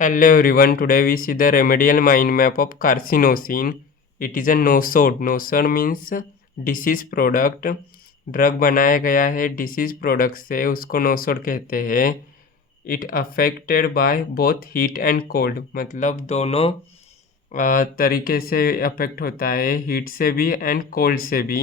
Hello everyone, today we see the remedial mind map of carcinosin. It is a nosode. Nosode means disease product. Drug बनाया गया है disease product से, उसको nosode कहते हैं. It affected by both heat and cold, मतलब दोनों तरीके से अफेक्ट होता है, हीट से भी एंड कोल्ड से भी.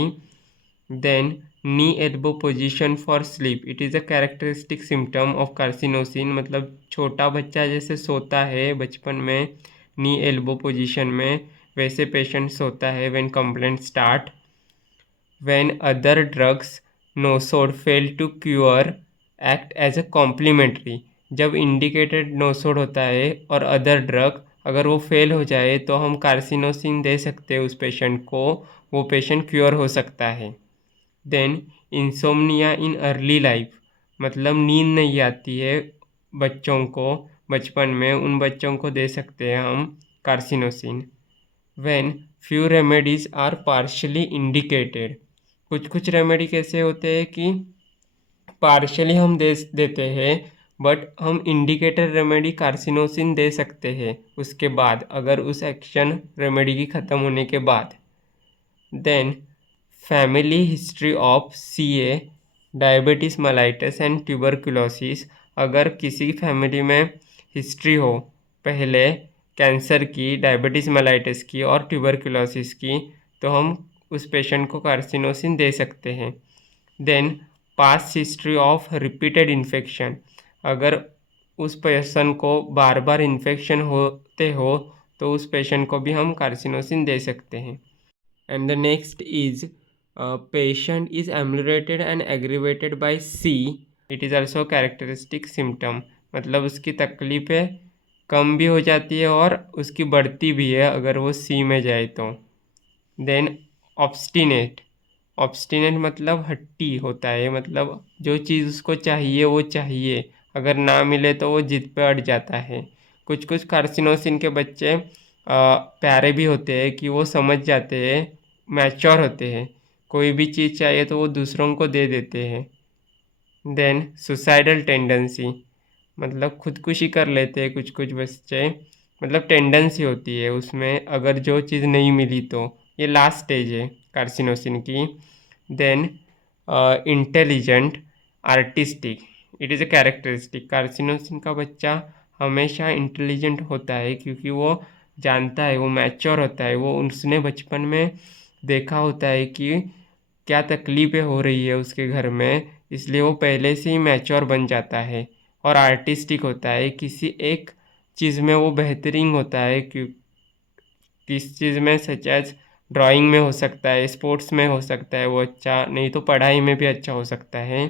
Then knee elbow position for sleep. It is a characteristic symptom of carcinosin, मतलब छोटा बच्चा जैसे सोता है बचपन में नी एल्बो पोजीशन में, वैसे पेशेंट सोता है when complaint start. When other drugs nosode fail to cure act as a complementary. जब इंडिकेटेड नोसोड होता है और अदर ड्रग अगर वो फेल हो जाए तो हम कार्सिनोसिन दे सकते हैं उस पेशेंट को, वो पेशेंट क्योर हो सकता है. Then insomnia in early life, मतलब नींद नहीं आती है बच्चों को बचपन में, उन बच्चों को दे सकते हैं हम carcinosin. When few remedies are partially indicated. कुछ रेमेडी कैसे होते हैं कि पार्शली हम दे देते हैं, बट हम इंडिकेटर रेमेडी कार्सिनोसिन दे सकते हैं उसके बाद, अगर उस एक्शन रेमेडी की ख़त्म होने के बाद. Then family history of CA, diabetes mellitus and tuberculosis. अगर किसी फैमिली में हिस्ट्री हो पहले कैंसर की, डायबिटीज़ मेलाइटस की और ट्यूबरकुलोसिस की, तो हम उस पेशेंट को कार्सिनोसिन दे सकते हैं. Then past history of repeated infection. अगर उस पर्सन को बार बार इन्फेक्शन होते हो तो उस पेशेंट को भी हम कार्सिनोसिन दे सकते हैं. And the next is patient is ameliorated and aggravated by C. It is also characteristic symptom, मतलब उसकी तकलीफ़ें कम भी हो जाती है और उसकी बढ़ती भी है अगर वो C में जाए तो. Then obstinate. ऑब्स्टिनेट मतलब हट्टी होता है, मतलब जो चीज़ उसको चाहिए वो चाहिए, अगर ना मिले तो वो जिद पे अड़ जाता है. कुछ कार्सिनोसिन के बच्चे प्यारे भी होते हैं कि वो समझ जाते हैं, मैच्योर होते हैं, कोई भी चीज़ चाहिए तो वो दूसरों को दे देते हैं. देन सुसाइडल टेंडेंसी, मतलब खुदकुशी कर लेते हैं कुछ बच्चे, मतलब टेंडेंसी होती है उसमें अगर जो चीज़ नहीं मिली तो. ये लास्ट स्टेज है कार्सिनोसिन की. Then intelligent artistic. It is a characteristic. Carcinosin का बच्चा हमेशा इंटेलिजेंट होता है क्योंकि वो जानता है, वो मैच्योर होता है, वो उसने बचपन में देखा होता है कि क्या तकलीफ़ें हो रही है उसके घर में, इसलिए वो पहले से ही मैच्योर बन जाता है. और आर्टिस्टिक होता है, किसी एक चीज़ में वो बेहतरीन होता है, क्यों किस चीज़ में, सच एज ड्राइंग में हो सकता है, स्पोर्ट्स में हो सकता है वो अच्छा, नहीं तो पढ़ाई में भी अच्छा हो सकता है.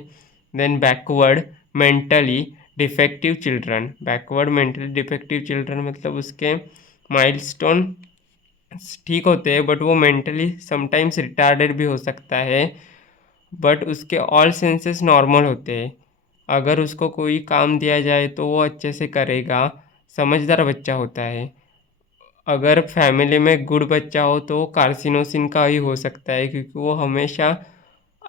Then backward mentally defective children. Backward mentally defective children मतलब उसके माइलस्टोन ठीक होते हैं बट वो मेंटली समटाइम्स रिटार्डेड भी हो सकता है, बट उसके ऑल सेंसेस नॉर्मल होते हैं. अगर उसको कोई काम दिया जाए तो वो अच्छे से करेगा, समझदार बच्चा होता है. अगर फैमिली में गुड बच्चा हो तो वो कार्सिनोसिन का ही हो सकता है क्योंकि वो हमेशा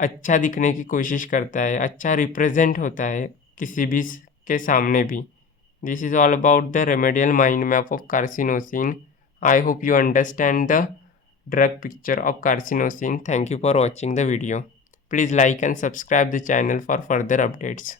अच्छा दिखने की कोशिश करता है, अच्छा रिप्रेजेंट होता है किसी भी के सामने भी. This is all about the remedial mind map of carcinosin. I hope you understand the drug picture of carcinosin. Thank you for watching the video. Please like and subscribe the channel for further updates.